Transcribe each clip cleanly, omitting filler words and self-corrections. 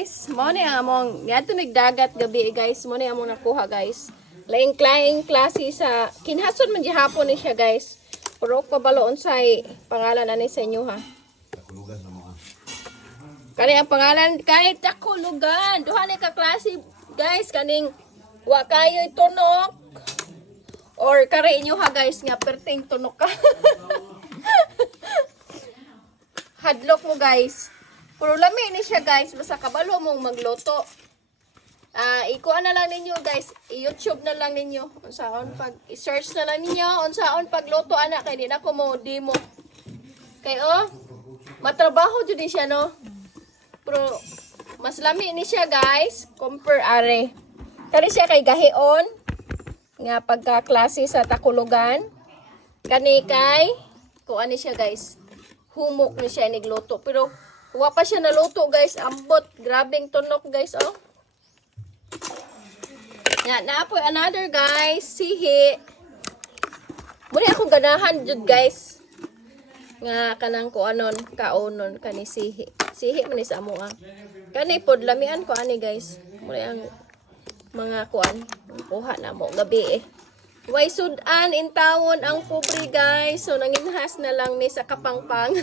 guys, mo ni among niadto nagdagat gabi guys, mo ni among nakuha guys. Laing-laing klase sa kinhason man gihapon ni siya guys. Pero pabalo unsay pangalan ani sa inyo ha. Takulugan na mo. Kani ang pangalan kay Takulugan. Duha ni ka klase guys kaning wa kayo'y tunok. Or kare inyo ha guys nga perting tunok ka. Hadlok mo guys. Pero lami ni siya guys, basta kabalo mong magluto. Ikuan na lang ninyo guys, i-YouTube na lang ninyo. Unsaon pag i-search na lang ninyo, unsaon pagluto ana kay di na ko mo demo. Kay matrabaho jud siya no. Pero mas lami ni siya guys, compare are. Kani siya kay gahion nga pagka-klase sa Takulugan. Kani kay kuan ni siya guys. Humok ni siya nigluto pero wa pa siya naluto guys, ambot, grabing tunok guys Nga, naapoy another guys, sihi. Muna akong ganahan jud guys. Nga kanang kuanon, kaonon kani sihi. Sihi man sa amo Kani pod lamian ko ani guys. Muna ang mga kuan, kuha na mo gabi Way sudan in tawon ang pobre guys. So nanginhas na lang ni sa kapangpang.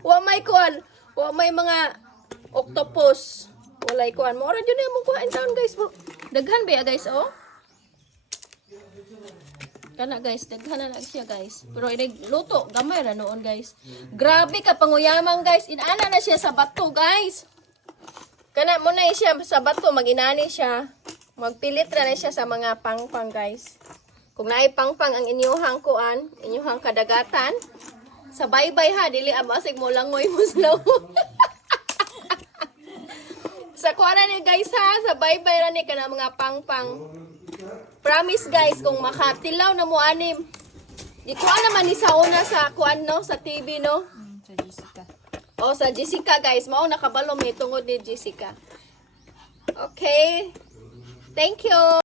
Wa may kuan, wa may mga octopus. Walay kuan. Mo ra jud ni mo kuha in tawon guys. Daghan ba guys Kana guys, daghan na siya guys. Pero luto gamay ra noon guys. Grabe ka panguyamang guys. Inana na siya sa bato guys. Kana mo na siya sa bato, maginani siya. Magpilit ra na siya sa mga pangpang guys. Kung naay pangpang ang inyuhang kuan, inyuhang kadagatan, sa baybay ha, dili abasig mo langoy mo slow. Sa kuan ni guys ha, sa baybay ra ni kana mga pangpang. Promise guys, kung makatilaw na mo anim. Di kuan naman ni sa una sa kuan no, sa TV no. Sa Jessica. Sa Jessica guys, mao nakabalo may tungod ni Jessica. Okay. Thank you.